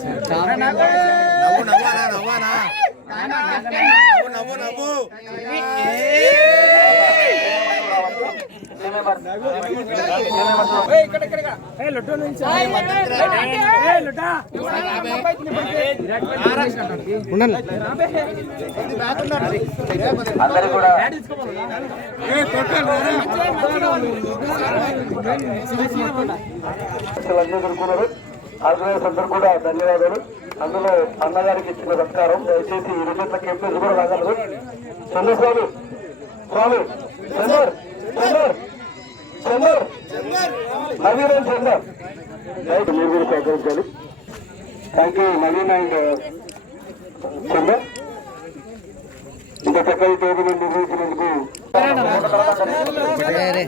నవ్వు నవ్వానా నవ్వానా నవ్వు నవ్వు నవ్వు అందరూ కూడా అన్నీ దొరుకుతున్నారు ఆర్గనైజర్స్ అందరూ కూడా ధన్యవాదాలు. అందులో అన్నగారికి ఇచ్చిన సత్కారం దయచేసి ఈ రెండు ఎంపీస్ కూడా రాగలరు. చంద్రస్వామి స్వామి చందర్ చందర్ చందర్ నవీన్ అండ్ చందర్ రైట్ మీరు కూడా సహకరించాలి. Thank you Naveen and uh, Chander ఇంత చక్కటి టేబుల్ నిర్వహించినందుకు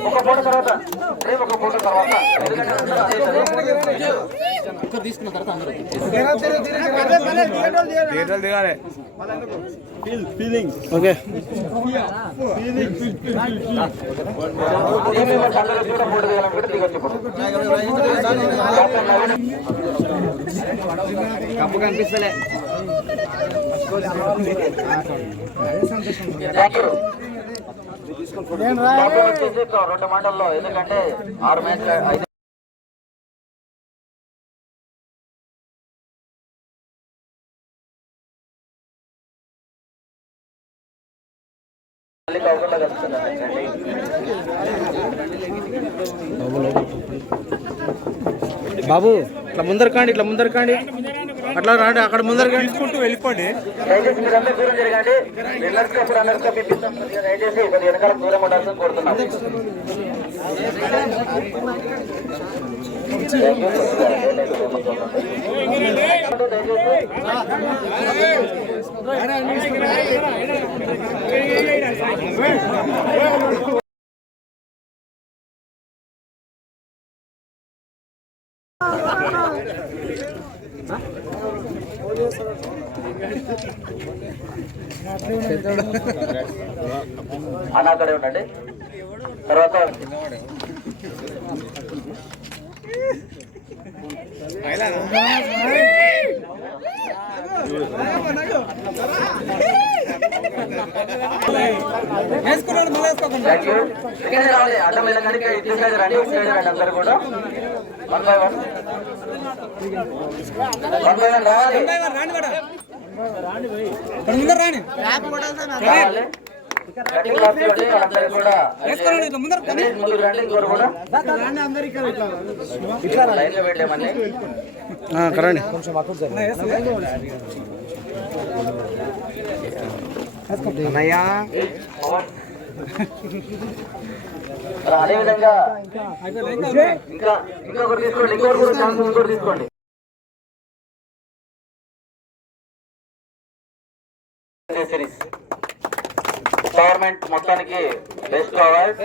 ఒక తర్వాత రేపు ఒక ఓకే కప్పు కనిపిస్తలే. రెండు మండల్లో ఎందుకంటే ఆరు మ్యాచ్ ఐదు మళ్ళీ కాకుండా కలుస్తున్నారండి బాబు ఇట్లా ముందర కాండి ఇట్లా ముందర కాండి. అట్లా రాండి అక్కడ ముందర కాండి వెళ్ళిపోండి. దయచేసి మీరందరూ దూరం జరగండి దయచేసి వెనకాల దూరం ఉండాల్సిన కోరుతున్నాం. you. అన్న అక్కడే ఉండండి. తర్వాత అడ్డం వెళ్ళగానే ఇక్కడ ఇటు సైడ్ రండి ఇటు సైడ్ రండి అందరు కూడా. One by one one by one రావాలి. రావాలి కటింగ్ క్లాస్ చూడండి వాళ్ళందరూ కూడా గణేష్ ముందుకు రండి ఇంకోరు కూడా లైన్లో పెట్టామని కరండి అన్నయ్యా. అదే విధంగా ఇంకా ఇంకొకటి తీసుకోండి ఇంకోటి కూడా ఛాన్స్ తీసుకోండి. సిరీస్ మొత్తానికి బెస్ట్ అవార్డ్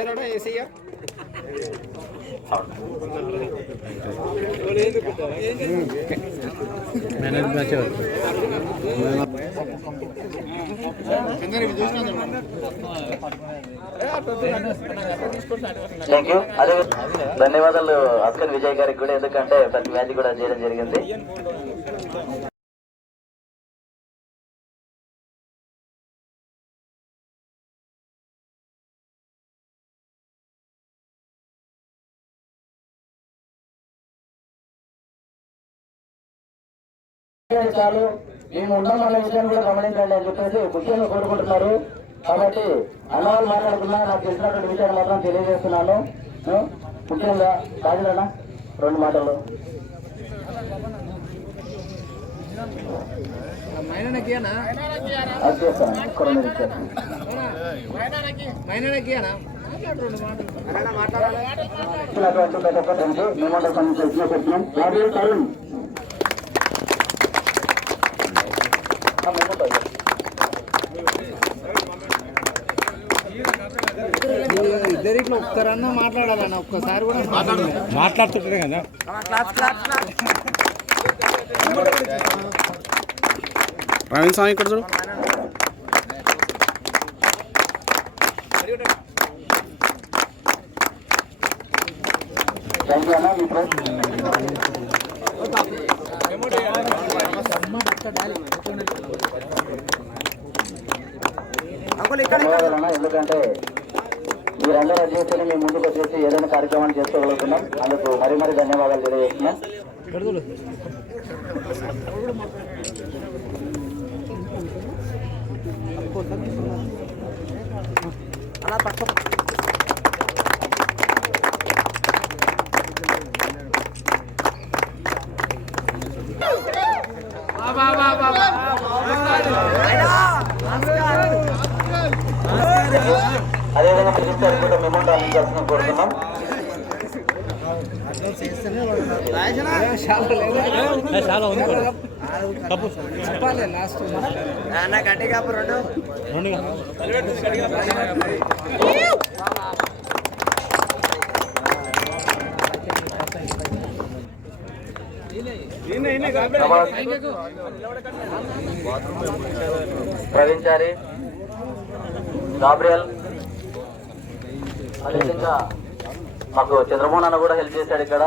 థ్యాంక్ యూ అదే ధన్యవాదాలు. అస్కర్ విజయ్ గారికి కూడా ఎందుకంటే ప్రతి మ్యాచ్ కూడా చేయడం జరిగింది. చాలు మేము ఉన్నాం అన్న విషయాన్ని కూడా గమనించండి అని చెప్పేసి ముఖ్యంగా కోరుకుంటున్నారు కాబట్టి అన్నవాళ్ళు మాట్లాడుతున్నా నాకు తెలిసినటువంటి విషయాన్ని మాత్రం తెలియజేస్తున్నాను ముఖ్యంగా రాజులన్న రెండు మాటలు ప్రతి ఒక్కరికి తరుణ్ అసలు ఒక్కరన్నా మాట్లాడాలన్న ఒక్కసారి కూడా మాట్లాడుతుంటే కదా. ప్రవీణ్ స్వామి ఇక్కడ చూడు. ఎందుకంటే యూ అధ్యక్షులు మీ మేము ముందుకు వచ్చేసి ఏదైనా కార్యక్రమాన్ని చేసుకోగలుగుతున్నాం. అందుకు మరీ మరీ ధన్యవాదాలు తెలియజేస్తున్నాం. అదేవిధంగా మినిస్టర్ కూడా మెమోంటో అందించాల్సిన కోరుతున్నాం. ప్రవీణ్ చారి గాబ్రియల్ అదేవిధంగా మాకు చంద్రమోహన్ అన్న కూడా హెల్ప్ చేశాడు ఇక్కడ.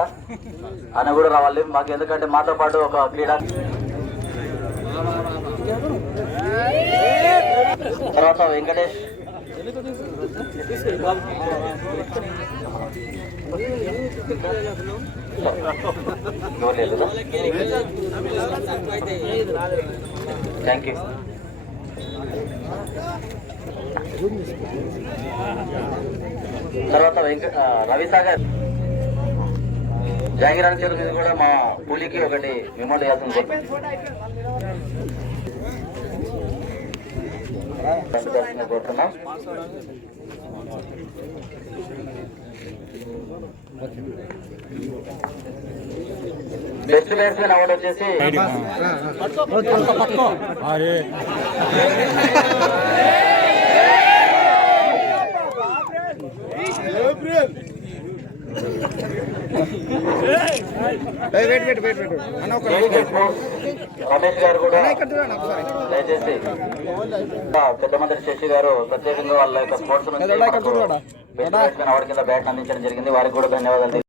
ఆయన కూడా రావాలి. మాకు ఎందుకంటే మాతో పాటు ఒక క్రీడా తర్వాత వెంకటేష్. థ్యాంక్ యూ తర్వాత రవిసాగర్. జాంగీరాన్ చేతుల మీద కూడా మా కూలీకి ఒకటి మిమ్మల్ని వేయాల్సింది కోరుతున్నాం బెస్ట్ బ్యాట్స్మెన్ అవార్డు వచ్చేసి వెయిట్ వెయిట్ వెయిట్ వెయిట్ అన్న ఒక రమేష్ గారు కూడా దయచేసి. పెద్దమంత్రి శశి గారు ప్రత్యేకంగా వాళ్ళ యొక్క స్పోర్ట్స్ అవార్డు కింద బ్యాట్ అందించడం జరిగింది. వారికి కూడా ధన్యవాదాలు